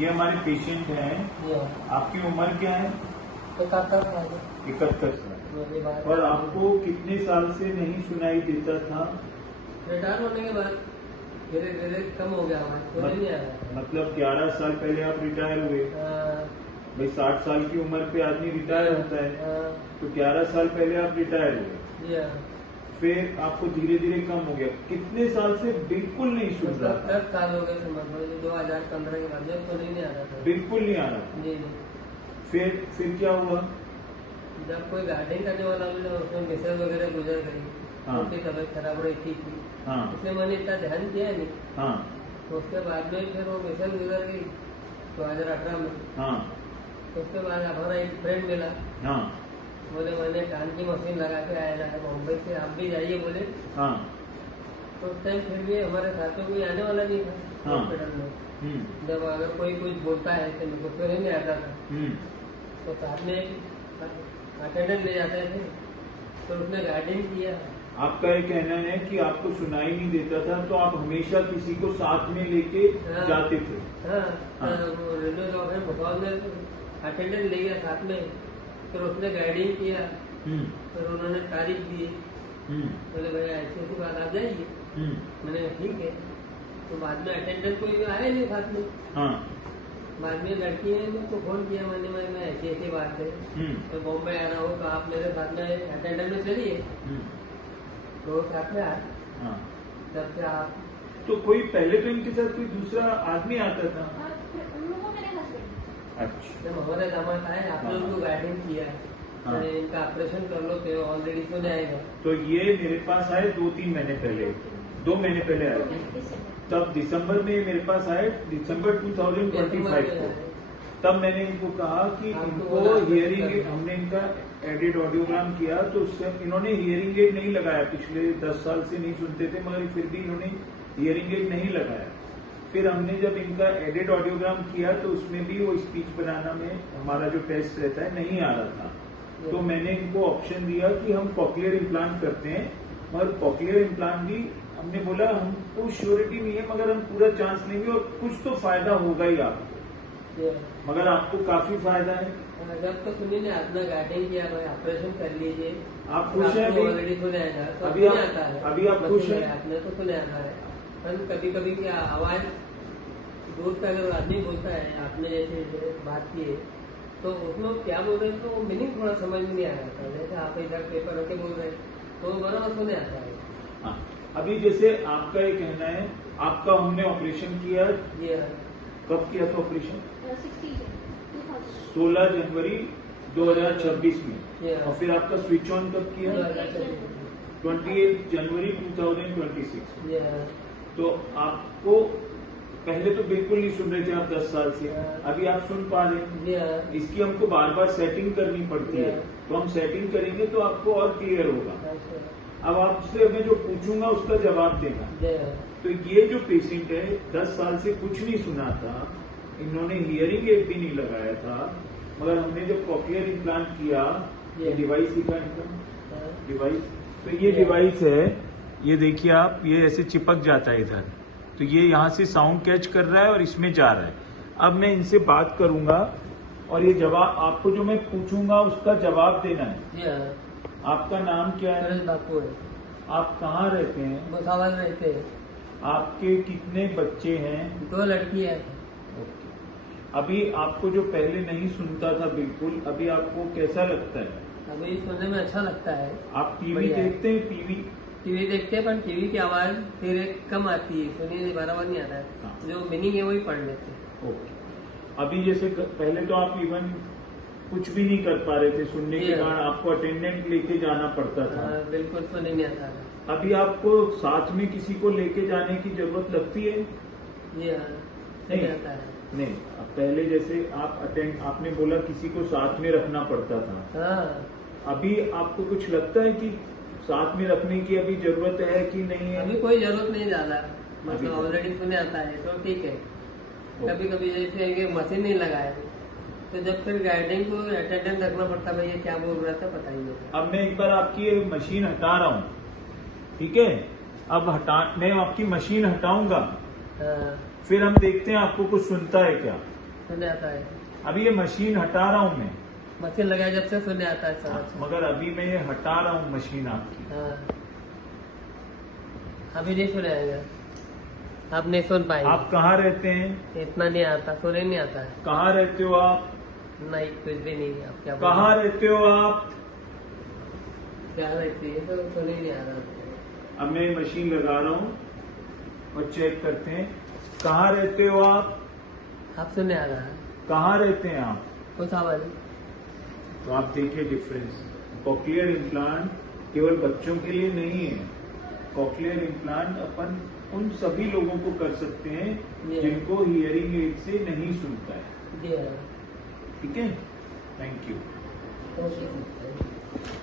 ये हमारे पेशेंट हैं। आपकी उम्र क्या है? 71 साल। 71 साल। और आपको कितने साल से नहीं सुनाई देता था? रिटायर होने के बाद धीरे धीरे कम हो गया हमारा, नहीं आ रहा। मतलब 11 साल पहले आप रिटायर हुए। भाई 60 साल की उम्र पे आदमी रिटायर होता है, तो 11 साल पहले आप रिटायर हुए। फिर आपको धीरे धीरे कम हो गया। कितने साल से बिल्कुल नहीं सुन रहा था? 10 साल हो गए समझ लो, 2015 के बाद जब तो नहीं आ रहा था, बिल्कुल नहीं आ रहा था। जी। फिर क्या हुआ? जब कोई गार्डनिंग करने वाला मिला, उसमें मिसेज वगैरह गुजर गई, उनकी तबीयत खराब रही थी, इसलिए मैंने इतना ध्यान दिया नहीं। तो उसके बाद में फिर वो मिसेज गुजर गई 2018 में। उसके बाद हमारा एक फ्रेंड मिला, बोले मैंने कान की मशीन लगा के आया है मुंबई से, आप भी जाइए बोले। तो उस टाइम फिर भी हमारे साथ में कोई आने वाला नहीं था हॉस्पिटल में। जब अगर कोई कुछ बोलता है तो मेरे को फिर नहीं आता था, तो साथ में अटेंडेंट ले जाते थे, तो उसने गार्डनिंग किया। आपका ये कहना है कि आपको सुनाई नहीं देता था, तो आप हमेशा किसी को साथ में लेके जाते थे? रेडियो जॉब है भोपाल में, अटेंडेंट ले गया साथ में, फिर उसने गाइडिंग किया, फिर उन्होंने तारीख दी, बोले भैया ऐसी ऐसी बात आ जाएगी। मैंने ठीक है। तो बाद में अटेंडेंट कोई आया नहीं साथ में। बाद में लड़की ने मुझको फोन किया, मैंने ऐसी ऐसी बात है, तो बॉम्बे आ रहा हूँ, तो आप मेरे साथ में अटेंडेंट में चलिए। तो साथ में आया, तब से आप। तो कोई पहले तो इनके साथ कोई दूसरा आदमी आता था? अच्छा। जब हमारे दामाद आए, आपने उनको गाइडिंग किया, इनका ऑपरेशन कर लो तो ऑलरेडी हो जाएगा। तो ये मेरे पास आए 2-3 महीने पहले, 2 महीने पहले आए, तब दिसंबर में मेरे पास आए, दिसंबर 2025 को। तब मैंने इनको कहा कि इनको हियरिंग एड, हमने इनका एडिट ऑडियोग्राम किया, तो उससे इन्होंने हियरिंग एड नहीं लगाया। पिछले 10 साल से नहीं सुनते थे, मगर फिर भी इन्होंने हियरिंग एड नहीं लगाया। फिर हमने जब इनका एडिट ऑडियोग्राम किया, तो उसमें भी वो स्पीच बनाना में हमारा जो टेस्ट रहता है नहीं आ रहा था। तो मैंने इनको ऑप्शन दिया कि हम कॉक्लियर इम्प्लांट करते हैं, मगर कॉक्लियर इम्प्लांट भी हमने बोला हमको श्योरिटी नहीं है, मगर हम पूरा चांस लेंगे और कुछ तो फायदा होगा ही आपको। मगर आपको काफी फायदा है। जब तो सुनिए ना, अपना गार्डनिंग किया, ऑपरेशन कर लीजिए, आप खुश हैं? ऑलरेडी हो जाएगा, अभी आप खुश हैं? आपने तो सुने आता है, पर कभी कभी क्या आवाज दूर का अगर आदमी बोलता है, आपने जैसे बात की है, तो उसमें क्या बोल रहे हैं तो मीनिंग थोड़ा समझ में नहीं आ रहा था। जैसे आप इधर पेपर रखे बोल रहे हैं तो बराबर सुने आता है। अभी जैसे आपका ये कहना है, आपका हमने ऑपरेशन किया, कब किया था ऑपरेशन? 16 जनवरी 2026 में। और फिर आपका स्विच ऑन कब किया? 28 जनवरी 2026। तो आपको पहले तो बिल्कुल नहीं सुन रहे थे आप 10 साल से, अभी आप सुन पा रहे हैं। इसकी हमको बार बार सेटिंग करनी पड़ती है, तो हम सेटिंग करेंगे तो आपको और क्लियर होगा। अब आपसे मैं जो पूछूंगा उसका जवाब देना। तो ये जो पेशेंट है 10 साल से कुछ नहीं सुना था, इन्होंने हियरिंग एड भी नहीं लगाया था, मगर हमने जब कॉक्लियर इम्प्लांट किया, ये डिवाइस दिखा इनका डिवाइस, तो ये डिवाइस है, ये देखिए आप, ये ऐसे चिपक जाता है इधर, तो ये यहाँ से साउंड कैच कर रहा है और इसमें जा रहा है। अब मैं इनसे बात करूंगा और ये जवाब आपको जो मैं पूछूंगा उसका जवाब देना है। आपका नाम क्या है? बापू है। आप कहाँ रहते हैं? भोपाल रहते हैं। आपके कितने बच्चे हैं? 2 लड़की है। अभी आपको जो पहले नहीं सुनता था बिल्कुल, अभी आपको कैसा लगता है? अभी सुनने में अच्छा लगता है। आप टीवी देखते हैं? टीवी देखते हैं, पर टीवी की आवाज फिर कम आती है, सुनिए नहीं, बराबर नहीं आता है। जो मीनिंग है वही पढ़ लेते हैं। ओके। अभी जैसे पहले तो आप इवन कुछ भी नहीं कर पा रहे थे, सुनने के कारण आपको अटेंडेंट लेके जाना पड़ता था। बिल्कुल सुनने नहीं आता था। अभी आपको साथ में किसी को लेके जाने की जरूरत लगती है? नहीं आता है। नहीं, अब पहले जैसे आपने बोला किसी को साथ में रखना पड़ता था, अभी आपको कुछ लगता है कि साथ में रखने की अभी जरूरत है कि नहीं है? अभी कोई जरूरत नहीं ज्यादा, मतलब ऑलरेडी सुने आता है तो ठीक है। कभी कभी जैसे मशीन नहीं लगाए तो जब फिर गाइडिंग को अटेंडेंट रखना पड़ता, भैया क्या बोल रहा था पता ही नहीं। अब मैं एक बार आपकी ये मशीन हटा रहा हूँ, ठीक है? अब मैं आपकी मशीन हटाऊंगा, फिर हम देखते हैं आपको कुछ सुनता है क्या। सुनने आता है। अभी ये मशीन हटा रहा हूँ मैं, मशीन लगाया जब से सुनने आता है सर। मगर अभी मैं ये हटा रहा हूँ मशीन आपकी। हाँ, अभी नहीं सुने आएगा, आप नहीं सुन पाएंगे। आप कहाँ रहते हैं? इतना नहीं आता, सुने नहीं आता है। कहाँ रहते हो आप? नहीं, कुछ भी नहीं। आप क्या कहाँ रहते हो आप? क्या रहती है तो सुने नहीं आ रहा। अब मैं मशीन लगा रहा हूँ और चेक करते हैं। कहाँ रहते हो आप? आप सुनने आ रहा है। कहाँ रहते हैं आप? कुछ आवाज। तो आप देखिए डिफरेंस। कॉक्लियर इम्प्लांट केवल बच्चों के लिए नहीं है। कॉक्लियर इम्प्लांट अपन उन सभी लोगों को कर सकते हैं जिनको हियरिंग एड से नहीं सुनता है। ठीक है, थैंक यू।